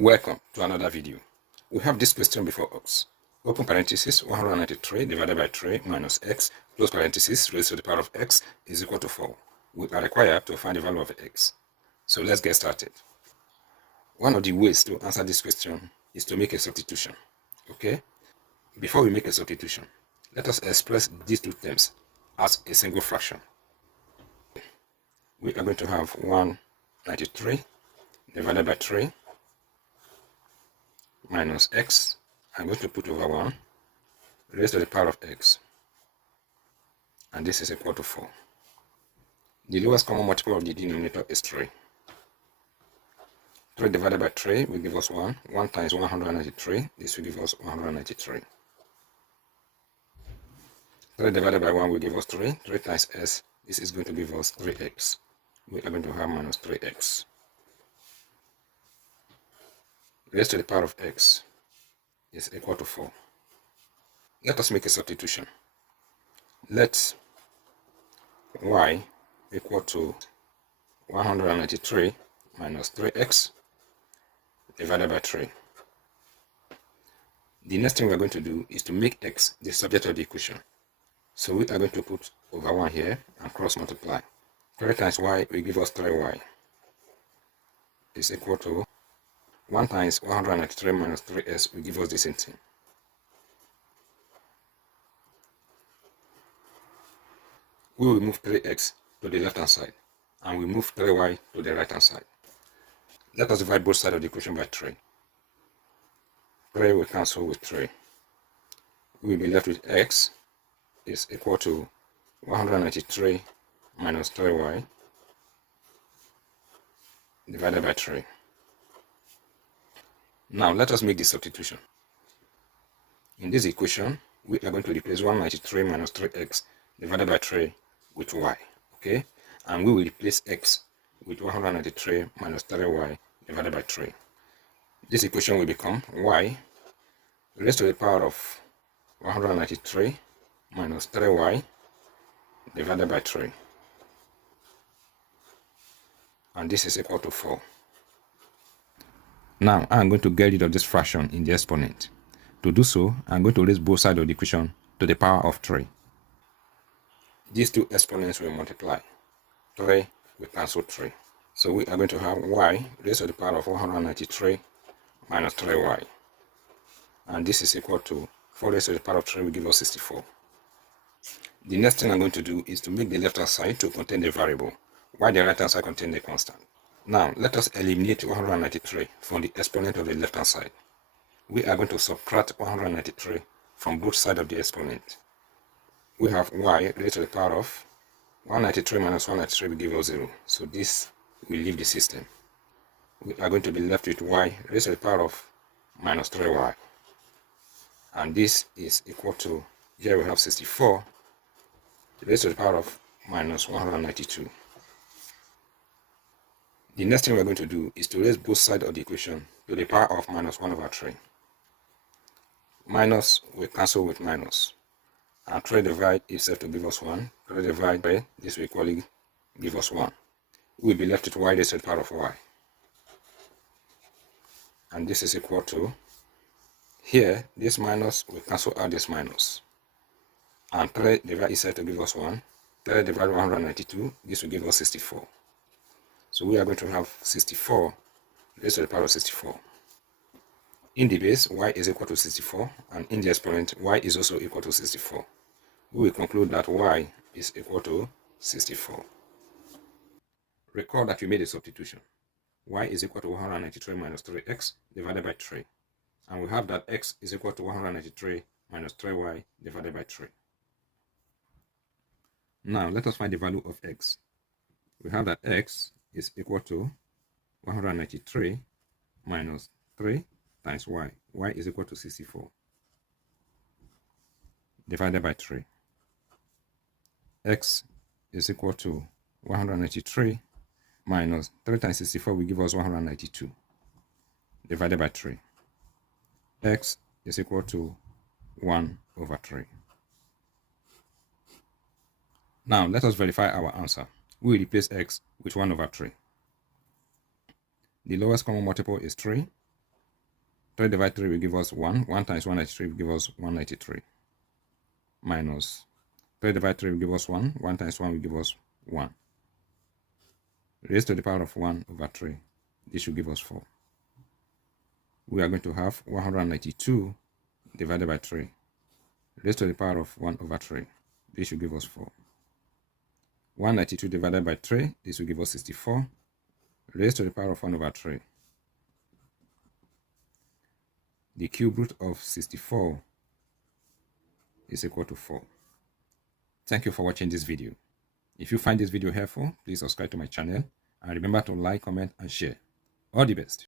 Welcome to another video. We have this question before us. Open parenthesis 193 divided by 3 minus x close parenthesis raised to the power of x is equal to 4. We are required to find the value of x. So let's get started. One of the ways to answer this question is to make a substitution. Okay? Before we make a substitution, let us express these two terms as a single fraction. We are going to have 193 divided by 3 minus x. I'm going to put over 1 raised to the power of x, and this is equal to 4. The lowest common multiple of the denominator is 3. 3 divided by 3 will give us 1. 1 times 193, this will give us 193. 3 divided by 1 will give us 3. 3 times s, this is going to give us 3x. We are going to have minus 3x raised to the power of x is equal to 4. Let us make a substitution. Let y equal to 193 minus 3x divided by 3. The next thing we are going to do is to make x the subject of the equation. So we are going to put over 1 here and cross multiply. 3 times y will give us 3y is equal to 1 times 193 minus 3s will give us the same thing. We will move 3x to the left hand side and we move 3y to the right hand side. Let us divide both sides of the equation by 3. 3 will cancel with 3. We will be left with x is equal to 193 minus 3y divided by 3. Now let us make the substitution. In this equation, we are going to replace 193 minus 3x divided by 3 with y, okay? And we will replace x with 193 minus 3y divided by 3. This equation will become y raised to the power of 193 minus 3y divided by 3. And this is equal to 4. Now, I'm going to get rid of this fraction in the exponent. To do so, I'm going to raise both sides of the equation to the power of 3. These two exponents will multiply. 3 will cancel 3. So we are going to have y raised to the power of 193 minus 3y. And this is equal to 4 raised to the power of 3 will give us 64. The next thing I'm going to do is to make the left hand side to contain the variable, while the right hand side contains the constant. Now, let us eliminate 193 from the exponent of the left hand side. We are going to subtract 193 from both sides of the exponent. We have y raised to the power of 193 minus 193 will give us 0. So this will leave the system. We are going to be left with y raised to the power of minus 3y. And this is equal to, here we have 64 raised to the power of minus 192. The next thing we're going to do is to raise both sides of the equation to the power of minus 1 over 3. Minus will cancel with minus. And 3 divide itself to give us 1. 3 divide by this will equally give us 1. We will be left with y raised to the power of y. And this is equal to, here, this minus will cancel out this minus. And 3 divide itself to give us 1. 3 divide 192, this will give us 64. So we are going to have 64 raised to the power of 64. In the base, y is equal to 64, and in the exponent, y is also equal to 64. We will conclude that y is equal to 64. Recall that we made a substitution. Y is equal to 193 minus 3x divided by 3. And we have that x is equal to 193 minus 3y divided by 3. Now let us find the value of x. We have that x is equal to 193 minus 3 times y. Y is equal to 64 divided by 3. X is equal to 193 minus 3 times 64 will give us 192 divided by 3. X is equal to 1 over 3. Now let us verify our answer. We will replace x with 1 over 3. The lowest common multiple is 3, 3 divided 3 will give us 1. 1 times 193 will give us 193. Minus 3 divided 3 will give us 1. 1 times 1 will give us 1. Raised to the power of 1 over 3. This will give us 4. We are going to have 192 divided by 3. Raised to the power of 1 over 3. This will give us 4. 192 divided by 3. This will give us 64. Raised to the power of 1 over 3. The cube root of 64 is equal to 4. Thank you for watching this video. If you find this video helpful, please subscribe to my channel and remember to like, comment, and share. All the best.